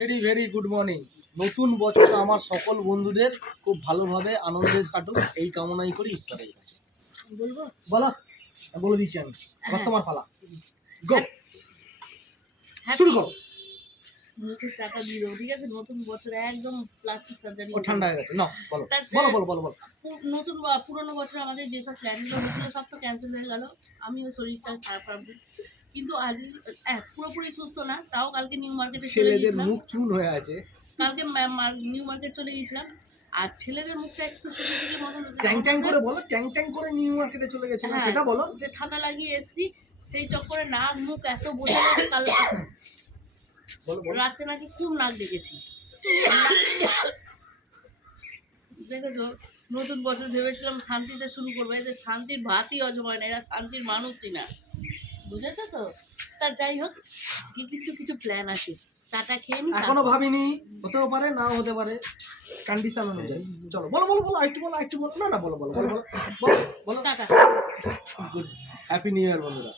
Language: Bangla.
Very very good morning. নতুন বছর আমার সকল বন্ধুদের খুব ভালোভাবে আনন্দে কাটুক এই কামনাই করি ঈশ্বরের কাছে। বলবো বলো, বলে দিচ্ছি আমি। এবার তোমার পালা, গো, শুরু করো। নতুন চাকা দিয়ে দেবো, ঠিক আছে? নতুন বছরে একদম প্লাস্টিক সার্জারি। ও ঠান্ডা হয়ে গেছে, না বলো বলো বলো বলো বলো। নতুন পুরোনো বছর আমাদের যেসব প্ল্যানগুলো হয়েছিল সব তো ক্যান্সেল হয়ে গেল। আমিও শরীরটা খারাপ কিন্তু আজ পুরোপুরি সুস্থ না, তাও কালকে নিউ মার্কেটে চলে ছেলেদের গিয়েছিলাম। মুখ চুন হয়ে আছে। কালকে নিউ মার্কেট চলে গিয়েছিলাম, আর ছেলেদের মুখটা একটু শুকিয়ে শুকিয়ে মতন ট্যাং ট্যাং করে বলো, ট্যাং ট্যাং করে নিউ মার্কেটে চলে গেছিলাম, সেটা বলো। যে ঠান্ডা লাগিয়ে এসেছি, সেই চক্করে নাক মুখ এত বোঝা গেছে। কাল রাতে নাকি খুব নাক ডেকেছি। দেখেছো, নতুন বছর ভেবেছিলাম শান্তিতে শুরু করবো, এদের শান্তির ভাতই হজম হয় না, এরা শান্তির মানুষই না, বুঝেছো তো? তা যাই হোক, কিন্তু কিছু প্ল্যান আছে, চাটা খেয়ে নি। এখনো ভাবিনি, হতেও পারে নাও হতে পারে, কন্ডিশন অনুযায়ী। চলো বলো বলো বলো, একটু বলো, একটু বলো। না না বলো বলো বলো বলো বলো বলো। Tata. Good, happy new year বন্ধুরা।